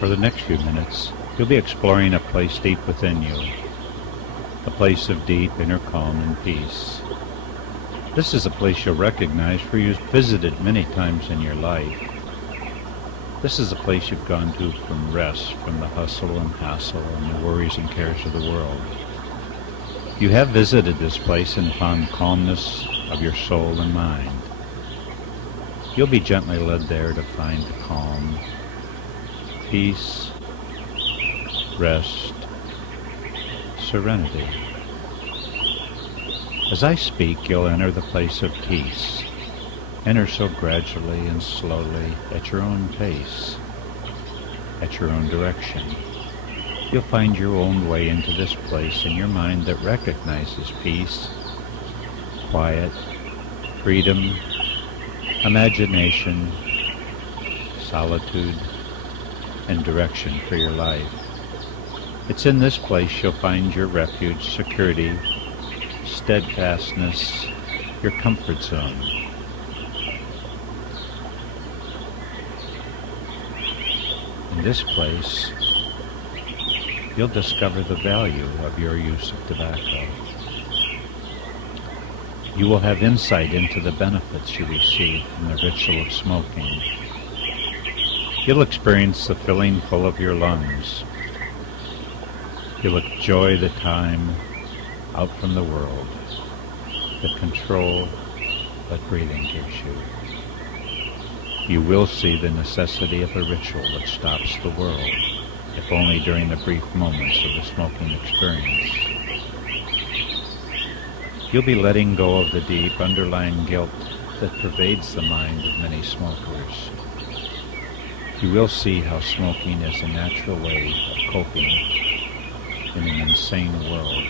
For the next few minutes, you'll be exploring a place deep within you, a place of deep inner calm and peace. This is a place you'll recognize, for you've visited many times in your life. This is a place you've gone to from rest from the hustle and hassle and the worries and cares of the world. You have visited this place and found calmness of your soul and mind. You'll be gently led there to find calm, peace, rest, serenity. As I speak, you'll enter the place of peace. Enter so gradually and slowly at your own pace, at your own direction. You'll find your own way into this place in your mind that recognizes peace, quiet, freedom, imagination, solitude, and direction for your life. It's in this place you'll find your refuge, security, steadfastness, your comfort zone. In this place, you'll discover the value of your use of tobacco. You will have insight into the benefits you receive from the ritual of smoking. You'll experience the filling full of your lungs. You'll enjoy the time out from the world, the control that breathing gives you. You will see the necessity of a ritual that stops the world, if only during the brief moments of the smoking experience. You'll be letting go of the deep underlying guilt that pervades the mind of many smokers. You will see how smoking is a natural way of coping in an insane world.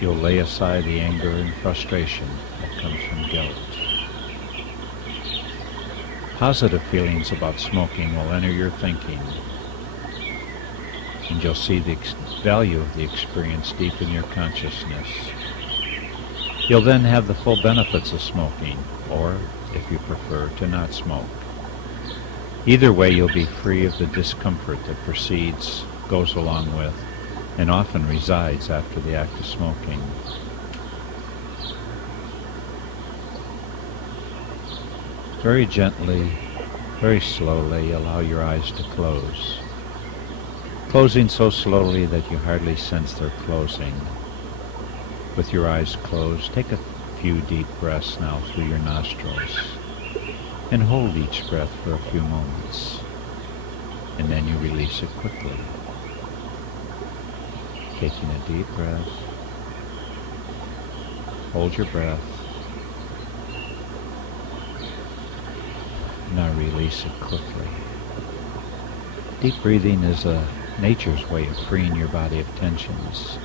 You'll lay aside the anger and frustration that comes from guilt. Positive feelings about smoking will enter your thinking, and you'll see the value of the experience deep in your consciousness. You'll then have the full benefits of smoking, or, if you prefer, to not smoke. Either way, you'll be free of the discomfort that precedes, goes along with, and often resides after the act of smoking. Very gently, very slowly, allow your eyes to close. Closing so slowly that you hardly sense their closing. With your eyes closed, take a few deep breaths now through your nostrils, and hold each breath for a few moments, and then you release it quickly. Taking a deep breath, hold your breath, now release it quickly. Deep breathing is nature's way of freeing your body of tensions.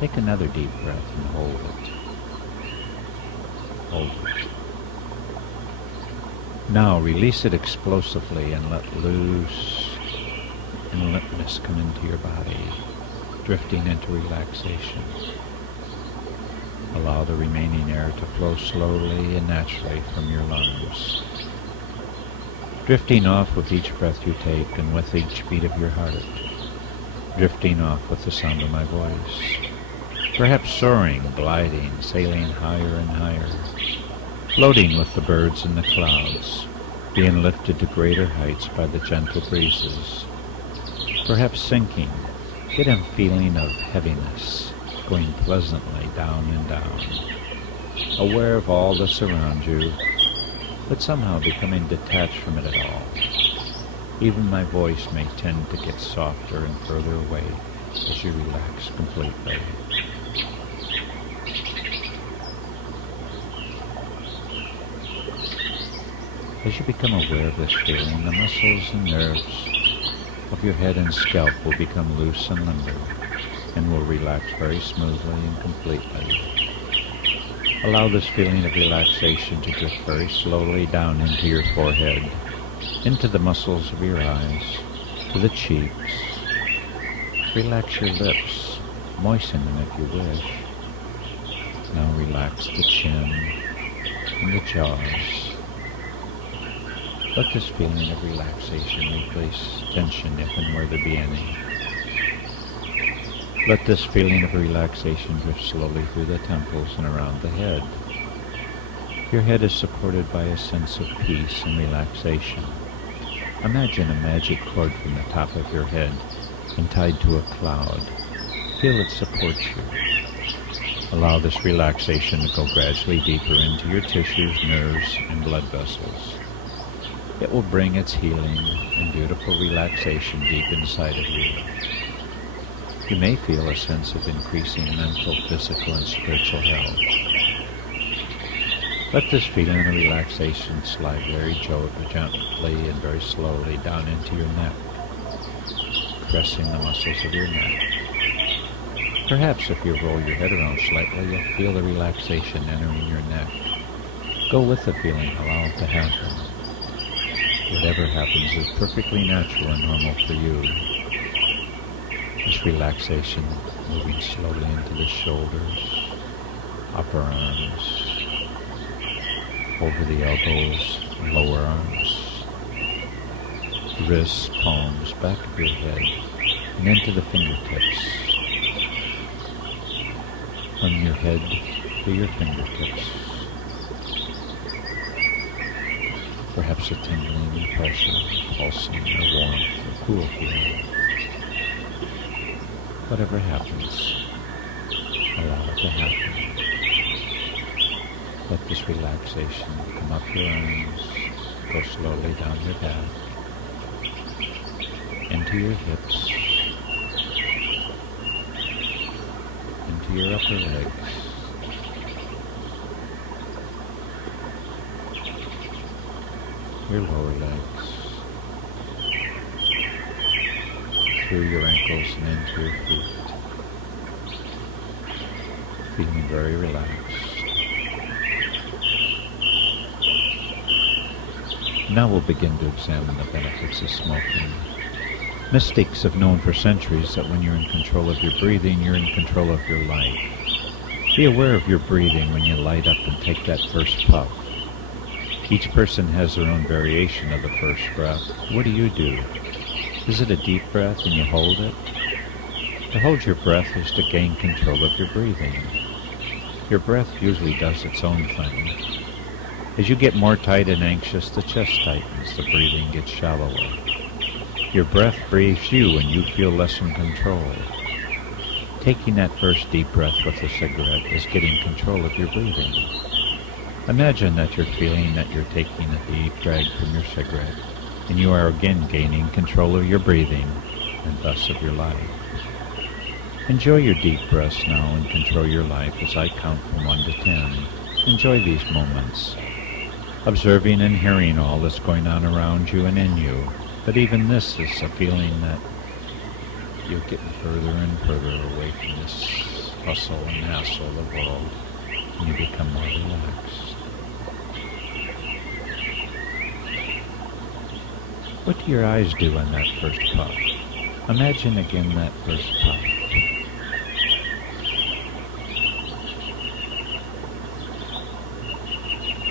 Take another deep breath and hold it. Hold it. Now release it explosively and let loose and limpness come into your body, drifting into relaxation. Allow the remaining air to flow slowly and naturally from your lungs, drifting off with each breath you take and with each beat of your heart, drifting off with the sound of my voice, perhaps soaring, gliding, sailing higher and higher, floating with the birds in the clouds, being lifted to greater heights by the gentle breezes, perhaps sinking, get a feeling of heaviness, going pleasantly down and down, aware of all that's around you, but somehow becoming detached from it at all. Even my voice may tend to get softer and further away as you relax completely. As you become aware of this feeling, the muscles and nerves of your head and scalp will become loose and limber, and will relax very smoothly and completely. Allow this feeling of relaxation to drift very slowly down into your forehead, into the muscles of your eyes, to the cheeks. Relax your lips, moisten them if you wish. Now relax the chin and the jaws. Let this feeling of relaxation replace tension if and where there be any. Let this feeling of relaxation drift slowly through the temples and around the head. Your head is supported by a sense of peace and relaxation. Imagine a magic cord from the top of your head and tied to a cloud. Feel it support you. Allow this relaxation to go gradually deeper into your tissues, nerves, and blood vessels. It will bring its healing and beautiful relaxation deep inside of you. You may feel a sense of increasing mental, physical, and spiritual health. Let this feeling of relaxation slide very gently and very slowly down into your neck, caressing the muscles of your neck. Perhaps if you roll your head around slightly, you'll feel the relaxation entering your neck. Go with the feeling, allow it to happen. Whatever happens is perfectly natural and normal for you. This relaxation moving slowly into the shoulders, upper arms, over the elbows, lower arms, wrists, palms, back of your head, and into the fingertips. From your head to your fingertips. Perhaps a tingling, pressure, pulsing, or warmth, or cool feeling. Whatever happens, allow it to happen. Let this relaxation come up your arms, go slowly down your back, into your hips, into your upper legs, your lower legs, through your ankles and into your feet, feeling very relaxed. Now we'll begin to examine the benefits of smoking. Mystics have known for centuries that when you're in control of your breathing, you're in control of your life. Be aware of your breathing when you light up and take that first puff. Each person has their own variation of the first breath. What do? Is it a deep breath and you hold it? To hold your breath is to gain control of your breathing. Your breath usually does its own thing. As you get more tight and anxious, the chest tightens, the breathing gets shallower. Your breath briefs you and you feel less in control. Taking that first deep breath with a cigarette is getting control of your breathing. Imagine that you're feeling that you're taking a deep drag from your cigarette, and you are again gaining control of your breathing, and thus of your life. Enjoy your deep breaths now and control your life as I count from 1 to 10. Enjoy these moments, observing and hearing all that's going on around you and in you. But even this is a feeling that you're getting further and further away from this hustle and hassle of the world, and you become more relaxed. What do your eyes do on that first puff? Imagine again that first puff.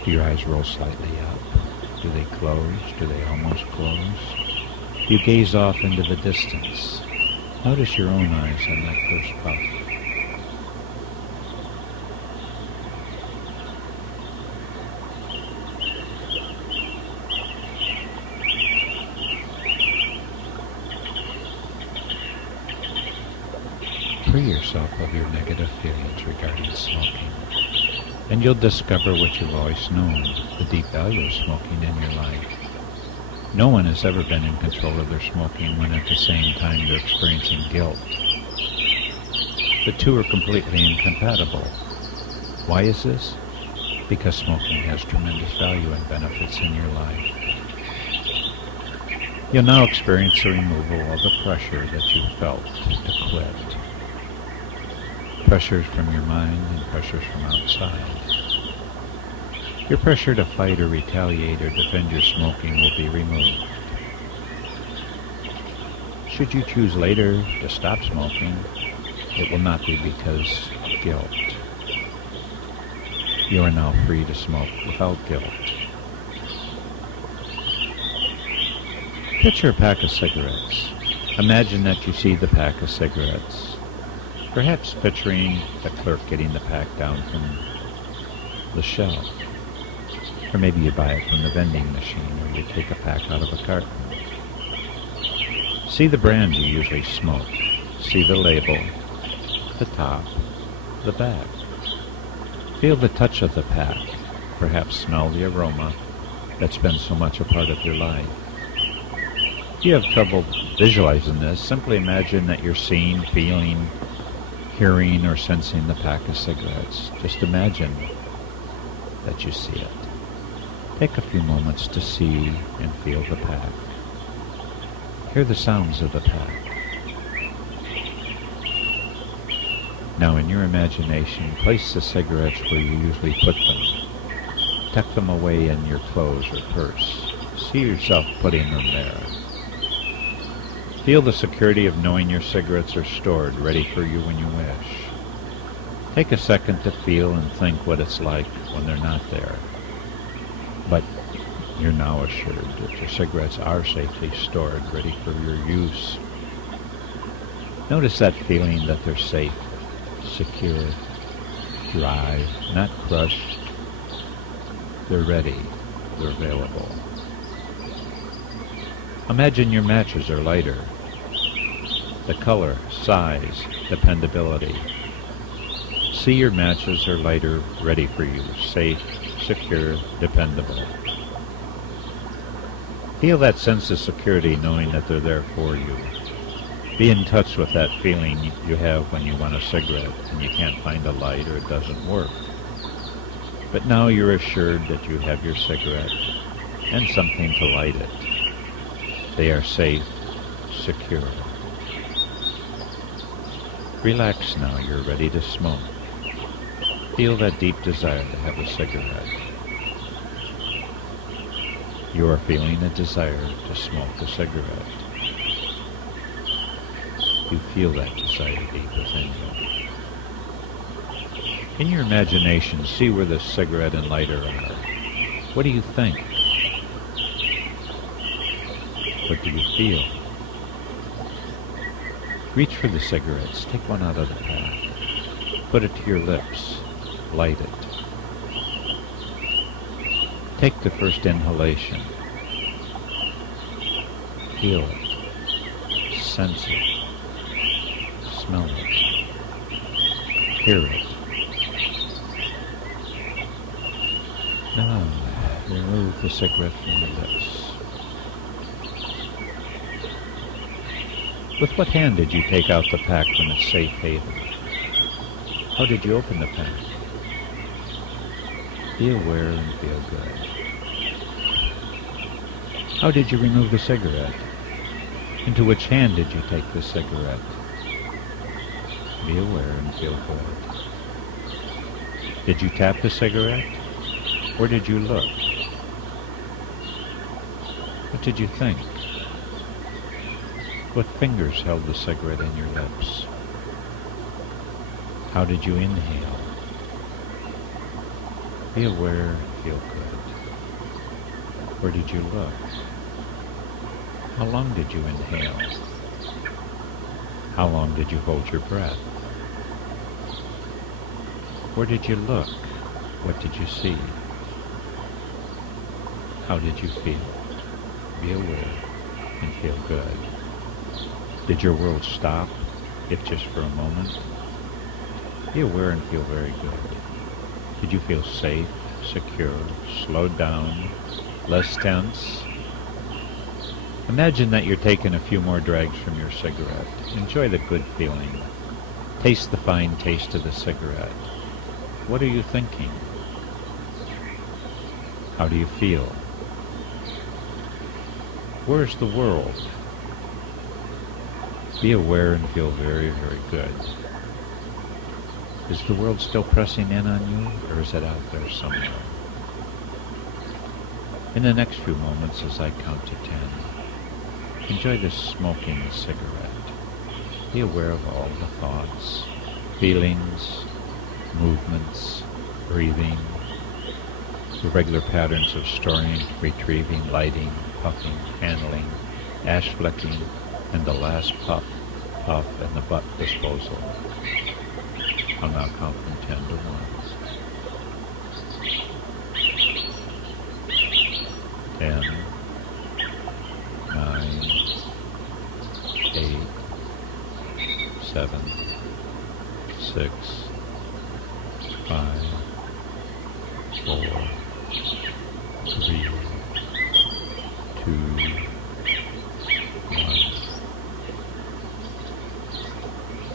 Do your eyes roll slightly up? Do they close? Do they almost close? You gaze off into the distance. Notice your own eyes on that first puff. Free yourself of your negative feelings regarding smoking, and you'll discover what you've always known, the deep value of smoking in your life. No one has ever been in control of their smoking when at the same time they're experiencing guilt. The two are completely incompatible. Why is this? Because smoking has tremendous value and benefits in your life. You'll now experience the removal of the pressure that you felt to quit. Pressures from your mind and pressures from outside. Your pressure to fight or retaliate or defend your smoking will be removed. Should you choose later to stop smoking, it will not be because of guilt. You are now free to smoke without guilt. Picture a pack of cigarettes. Imagine that you see the pack of cigarettes. Perhaps picturing the clerk getting the pack down from the shelf. Or maybe you buy it from the vending machine, or you take a pack out of a carton. See the brand you usually smoke. See the label, the top, the back. Feel the touch of the pack. Perhaps smell the aroma that's been so much a part of your life. If you have trouble visualizing this, simply imagine that you're seeing, feeling, hearing, or sensing the pack of cigarettes. Just imagine that you see it. Take a few moments to see and feel the pack. Hear the sounds of the pack. Now in your imagination, place the cigarettes where you usually put them. Tuck them away in your clothes or purse. See yourself putting them there. Feel the security of knowing your cigarettes are stored, ready for you when you wish. Take a second to feel and think what it's like when they're not there. But you're now assured that your cigarettes are safely stored, ready for your use. Notice that feeling that they're safe, secure, dry, not crushed. They're ready. They're available. Imagine your matches are lighter. The color, size, dependability. See your matches are lighter, ready for you, safe, secure, dependable. Feel that sense of security knowing that they're there for you. Be in touch with that feeling you have when you want a cigarette and you can't find a light or it doesn't work. But now you're assured that you have your cigarette and something to light it. They are safe, secure. Relax now, you're ready to smoke. Feel that deep desire to have a cigarette. You are feeling a desire to smoke a cigarette. You feel that desire deep within you. In your imagination, see where the cigarette and lighter are. What do you think? What do you feel? Reach for the cigarettes. Take one out of the pack. Put it to your lips. Light it. Take the first inhalation. Feel it. Sense it. Smell it. Hear it. Now, remove the cigarette from your lips. With what hand did you take out the pack from its safe haven? How did you open the pack? Be aware and feel good. How did you remove the cigarette? Into which hand did you take the cigarette? Be aware and feel good. Did you tap the cigarette? Or did you look? What did you think? What fingers held the cigarette in your lips? How did you inhale? Be aware and feel good. Where did you look? How long did you inhale? How long did you hold your breath? Where did you look? What did you see? How did you feel? Be aware and feel good. Did your world stop, if just for a moment? Be aware and feel very good. Did you feel safe, secure, slowed down, less tense? Imagine that you're taking a few more drags from your cigarette. Enjoy the good feeling. Taste the fine taste of the cigarette. What are you thinking? How do you feel? Where's the world? Be aware and feel very, very good. Is the world still pressing in on you, or is it out there somewhere? In the next few moments, as I count to 10, enjoy this smoking cigarette. Be aware of all the thoughts, feelings, movements, breathing, the regular patterns of storing, retrieving, lighting, puffing, handling, ash flecking, and the last puff and the butt disposal. I'll now count from 10 to 1. 10, 9, 8, 7, 6, 5, 4, 3, 2, 1.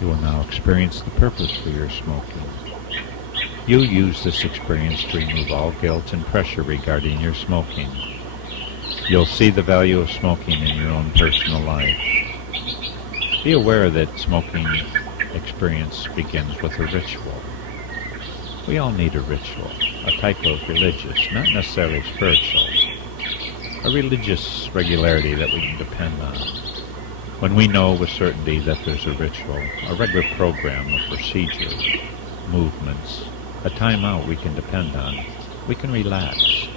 You will now experience the purpose for your smoking. You use this experience to remove all guilt and pressure regarding your smoking. You'll see the value of smoking in your own personal life. Be aware that smoking experience begins with a ritual. We all need a ritual, a type of religious, not necessarily spiritual, a religious regularity that we can depend on. When we know with certainty that there's a ritual, a regular program, a procedure, movements, a time out we can depend on, we can relax.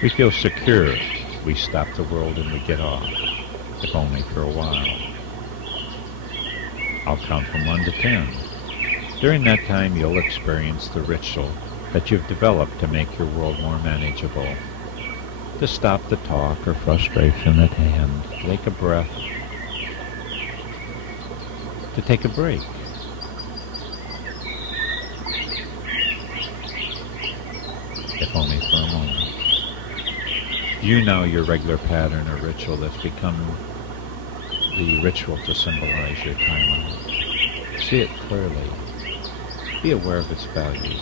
We feel secure. We stop the world and we get off, if only for a while. I'll count from 1 to 10. During that time, you'll experience the ritual that you've developed to make your world more manageable. To stop the talk or frustration at hand, take a breath, to take a break. If only for a moment. You know your regular pattern or ritual that's become the ritual to symbolize your time out. See it clearly. Be aware of its value,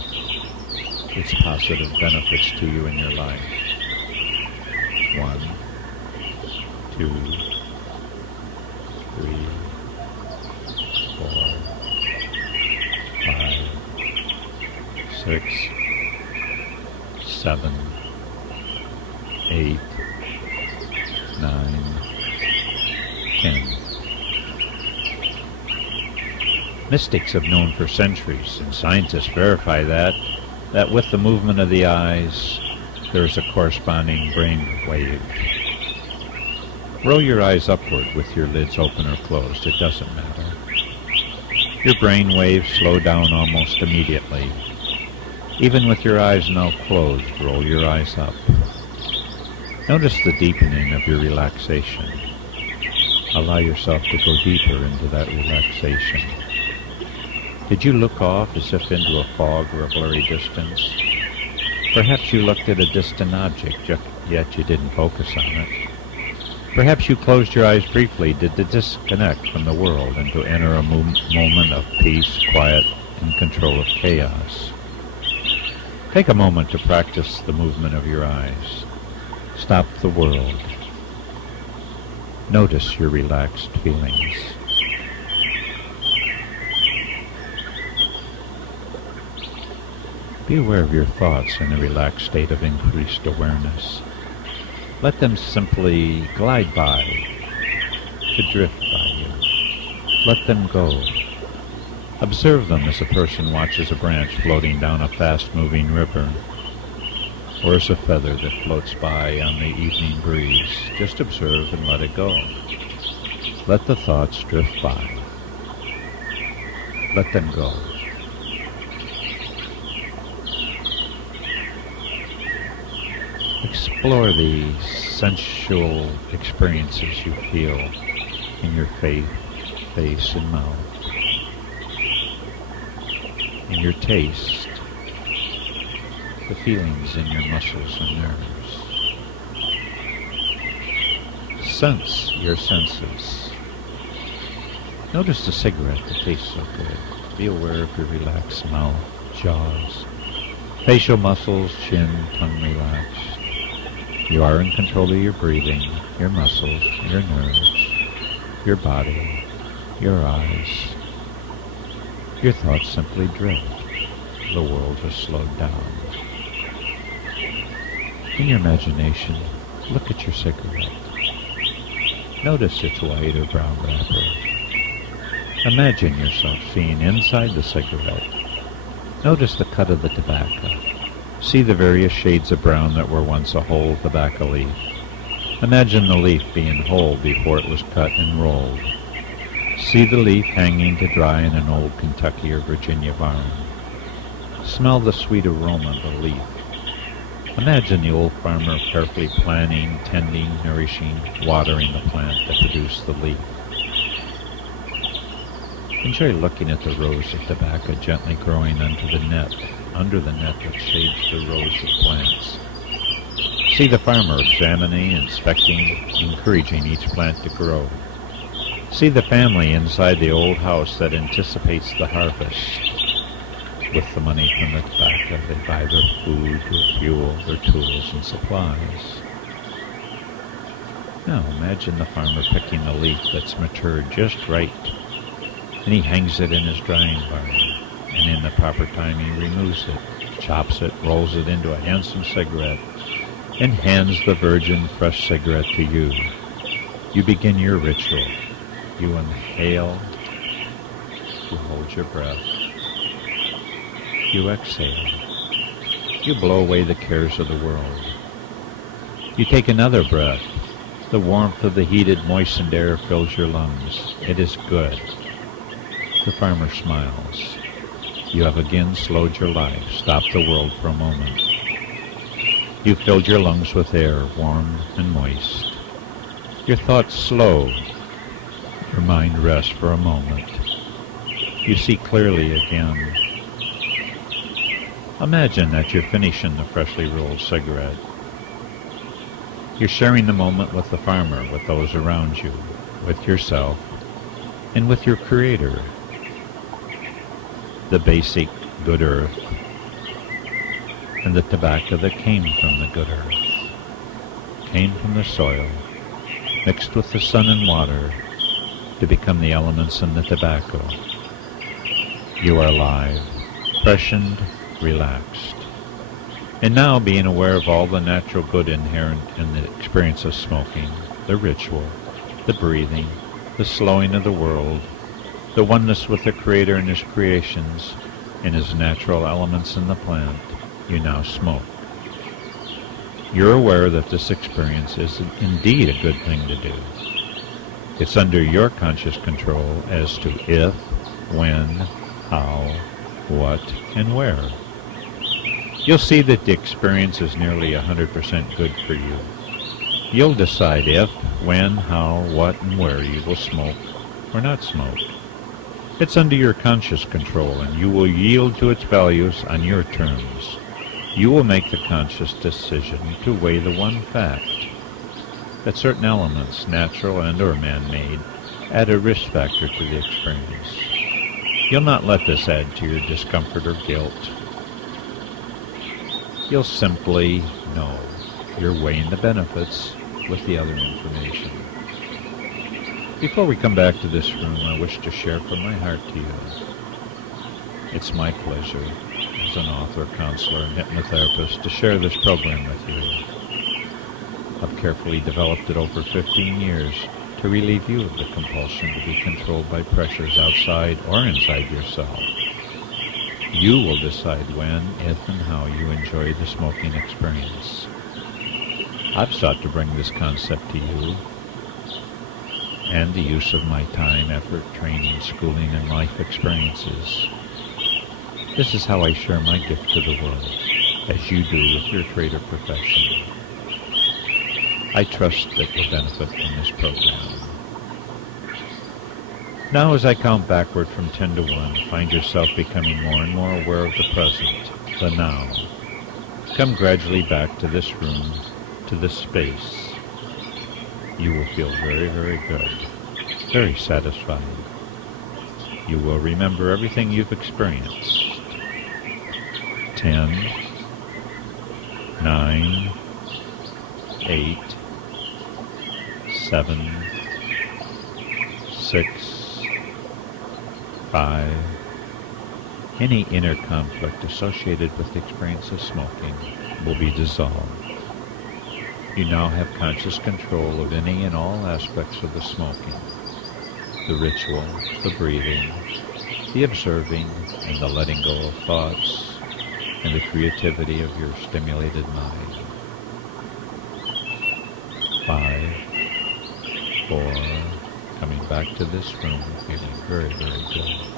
its positive benefits to you in your life. 1, 2, 3, 4, 5, 6, 7, 8, 9, 10. Mystics have known for centuries, and scientists verify that with the movement of the eyes, there is a corresponding brain wave. Roll your eyes upward with your lids open or closed, it doesn't matter. Your brain waves slow down almost immediately. Even with your eyes now closed, roll your eyes up. Notice the deepening of your relaxation. Allow yourself to go deeper into that relaxation. Did you look off as if into a fog or a blurry distance? Perhaps you looked at a distant object, yet you didn't focus on it. Perhaps you closed your eyes briefly to disconnect from the world and to enter a moment of peace, quiet, and control of chaos. Take a moment to practice the movement of your eyes. Stop the world. Notice your relaxed feelings. Be aware of your thoughts in a relaxed state of increased awareness. Let them simply glide by, to drift by you. Let them go. Observe them as a person watches a branch floating down a fast-moving river, or as a feather that floats by on the evening breeze. Just observe and let it go. Let the thoughts drift by. Let them go. Explore the sensual experiences you feel in your face and mouth, in your taste, the feelings in your muscles and nerves. Sense your senses. Notice the cigarette that tastes so good. Be aware of your relaxed mouth, jaws, facial muscles, chin, tongue relaxed. You are in control of your breathing, your muscles, your nerves, your body, your eyes. Your thoughts simply drift. The world has slowed down. In your imagination, look at your cigarette. Notice its white or brown wrapper. Imagine yourself seeing inside the cigarette. Notice the cut of the tobacco. See the various shades of brown that were once a whole tobacco leaf. Imagine the leaf being whole before it was cut and rolled. See the leaf hanging to dry in an old Kentucky or Virginia barn. Smell the sweet aroma of the leaf. Imagine the old farmer carefully planting, tending, nourishing, watering the plant that produced the leaf. Enjoy looking at the rows of tobacco gently growing under the net that shades the rows of plants. See the farmer examining, inspecting, encouraging each plant to grow. See the family inside the old house that anticipates the harvest. With the money from the tobacco, they buy their food, their fuel, their tools, and supplies. Now imagine the farmer picking the leaf that's matured just right, and he hangs it in his drying barn, and in the proper time he removes it, chops it, rolls it into a handsome cigarette, and hands the virgin fresh cigarette to you. You begin your ritual. You inhale, you hold your breath, you exhale, you blow away the cares of the world. You take another breath. The warmth of the heated, moistened air fills your lungs. It is good. The farmer smiles. You have again slowed your life, stopped the world for a moment. You filled your lungs with air, warm and moist. Your thoughts slow. Your mind rests for a moment. You see clearly again. Imagine that you're finishing the freshly rolled cigarette. You're sharing the moment with the farmer, with those around you, with yourself, and with your Creator. The basic good earth, and the tobacco that came from the good earth, came from the soil, mixed with the sun and water, to become the elements in the tobacco. You are alive, freshened, relaxed. And now, being aware of all the natural good inherent in the experience of smoking, the ritual, the breathing, the slowing of the world, the oneness with the Creator and His creations, and His natural elements in the plant, you now smoke. You're aware that this experience is indeed a good thing to do. It's under your conscious control as to if, when, how, what, and where. You'll see that the experience is nearly 100% good for you. You'll decide if, when, how, what, and where you will smoke or not smoke. It's under your conscious control, and you will yield to its values on your terms. You will make the conscious decision to weigh the one fact that certain elements, natural and or man-made, add a risk factor to the experience. You'll not let this add to your discomfort or guilt. You'll simply know you're weighing the benefits with the other information. Before we come back to this room, I wish to share from my heart to you. It's my pleasure as an author, counselor, and hypnotherapist to share this program with you. I've carefully developed it over 15 years to relieve you of the compulsion to be controlled by pressures outside or inside yourself. You will decide when, if, and how you enjoy the smoking experience. I've sought to bring this concept to you, and the use of my time, effort, training, schooling, and life experiences. This is how I share my gift to the world, as you do with your trade or profession. I trust that you'll benefit from this program. Now, as I count backward from 10 to 1, find yourself becoming more and more aware of the present, the now. Come gradually back to this room, to this space. You will feel very, very good, very satisfied. You will remember everything you've experienced. 10, 9, 8, 7, 6, 5. Any inner conflict associated with the experience of smoking will be dissolved. You now have conscious control of any and all aspects of the smoking, the ritual, the breathing, the observing, and the letting go of thoughts, and the creativity of your stimulated mind. 5, 4, coming back to this room, feeling very, very good.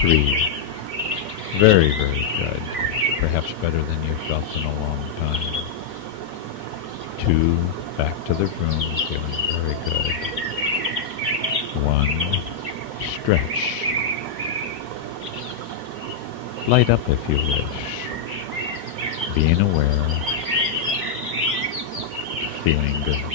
3, very, very good, perhaps better than you felt in a long time. 2, back to the room, feeling very good. 1, stretch. Light up if you wish, being aware, feeling good.